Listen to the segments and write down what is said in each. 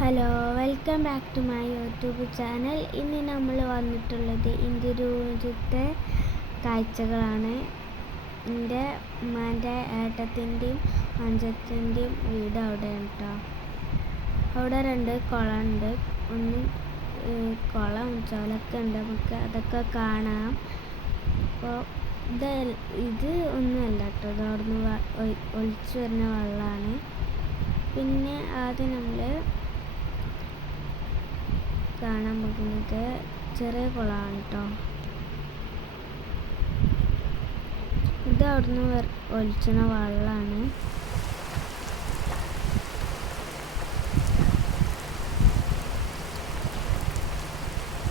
Hello welcome back to my YouTube channel. ഇന്ന് നമ്മൾ വന്നിട്ടുള്ളത് ഇന്ത്യ രാജ്യത്തെ കാഴ്ചകളാണ്. എന്റെ ഉമ്മാന്റെ ഏട്ടത്തിന്റെയും അഞ്ചത്തിന്റെയും വീട് അവിടെയാണ് കേട്ടോ. അവിടെ രണ്ട് കുളമുണ്ട്. ഒന്ന് കുളം ചോലൊക്കെ ഉണ്ട്. നമുക്ക് അതൊക്കെ കാണാം. അപ്പോൾ ഇത് ഇത് ഒന്നുമല്ല കേട്ടോ. ഇത് അവിടുന്ന് ഒലിച്ചു വരുന്ന വെള്ളമാണ്. പിന്നെ ആദ്യം നമ്മൾ കാണാൻ പോകുന്നത് ചെറിയ കുളമാണ് കേട്ടോ ഇത് അവിടുന്ന് ഒലിച്ചണ വെള്ളമാണ്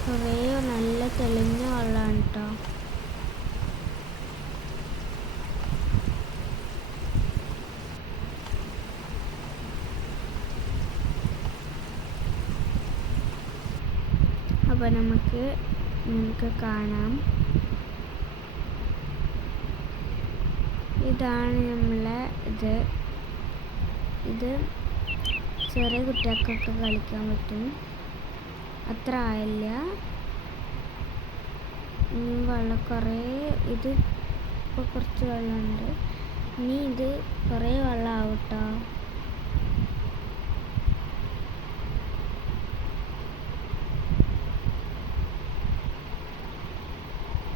കുറേ നല്ല തെളിഞ്ഞ വെള്ളമാണ് കേട്ടോ അപ്പോൾ നമുക്ക് നമുക്ക് കാണാം. ഇതാണ് നമ്മളെ ഇത്. ഇത് ചെറിയ കുട്ടികൾക്കൊക്കെ കളിക്കാൻ പറ്റും. അത്ര ആയില്ല. ഇനി വെള്ളം കുറേ ഇത് ഇപ്പോൾ കുറച്ച് വെള്ളമുണ്ട്. ഇനി ഇത് കുറേ വെള്ളം കേട്ടോ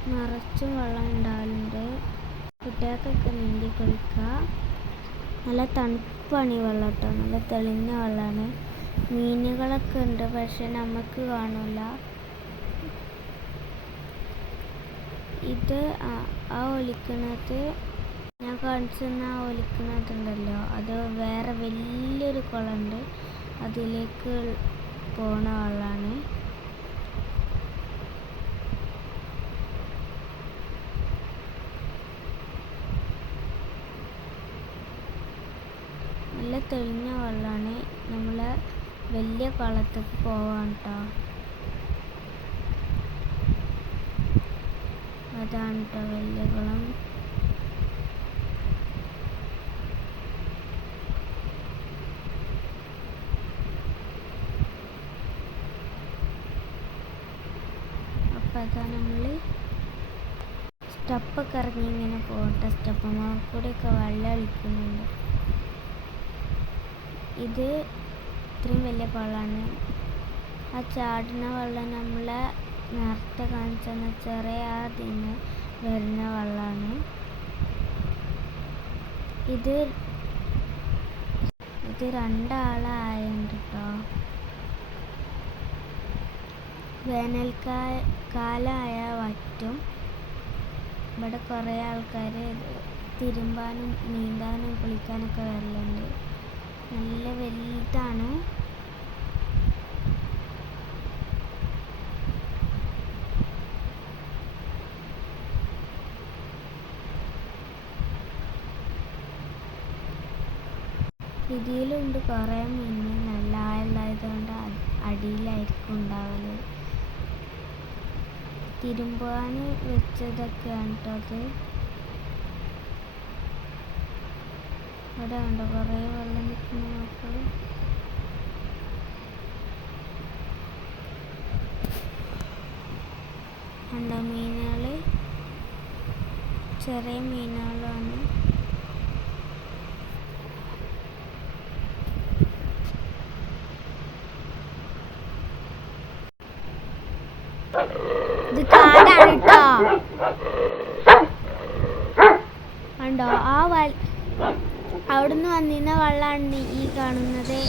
നിറച്ചും വെള്ളം ഉണ്ടാവലുണ്ട്. കുട്ടികൾക്കൊക്കെ നീന്തി കുളിക്കുക. നല്ല തണുപ്പാണ് ഈ വെള്ളം കേട്ടോ നല്ല തെളിഞ്ഞ വെള്ളമാണ് മീനുകളൊക്കെ ഉണ്ട് പക്ഷെ നമുക്ക് കാണില്ല ഇത് ആ- ഒലിക്കുന്നത് ഞാൻ കാണിച്ചു തന്ന ആ ഒലിക്കുന്നതുണ്ടല്ലോ അത് വേറെ വലിയൊരു കുളമുണ്ട്. അതിലേക്ക് പോണ വെള്ളമാണ് നല്ല തെളിഞ്ഞ വെള്ളമാണ് നമ്മൾ വലിയ കുളത്തേക്ക് പോവാൻ കേട്ടോ അതാണ് കേട്ടോ വലിയ കുളം നമ്മൾ സ്റ്റെപ്പൊക്കെ ഇറങ്ങി ഇങ്ങനെ പോകട്ടെ സ്റ്റെപ്പുമാ കൂടെയൊക്കെ വെള്ളം ഒലിക്കുന്നുണ്ട് ഇത് ഇത്രയും വലിയ കുളമാണ് ആ ചാടുന്ന വെള്ളം നമ്മളെ നേരത്തെ കാണിച്ചെന്ന ചെറിയ അതിന് വരുന്ന വെള്ളമാണ് ഇത് ഇത് രണ്ടാളായുണ്ട് കേട്ടോ വേനൽക്കാ കാലമായ വറ്റും. ഇവിടെ കുറേ ആൾക്കാർ തിരുമ്പാനും നീന്താനും കുളിക്കാനൊക്കെ വരലുണ്ട്. നല്ല വലുതാണ്. ഇതിലുണ്ട് കുറേ മീന് നല്ല ആയുള്ളതുകൊണ്ട് അടിയിലായിരിക്കും ഉണ്ടാവൽ. തിരുമ്പാൻ വെച്ചതൊക്കെയാണ് കേട്ടോ അത്. ഇവിടെ കണ്ടോ കുറേ വെള്ളം നിൽക്കുന്ന നോക്കൂ ഉണ്ടോ മീനുകൾ ചെറിയ മീനുകളാണ്. ഇത് കാടാണ് കേട്ടോ ആ വൽ അവിടുന്ന് വന്നിരുന്ന വള്ളാണ് ഈ കാണുന്നത്.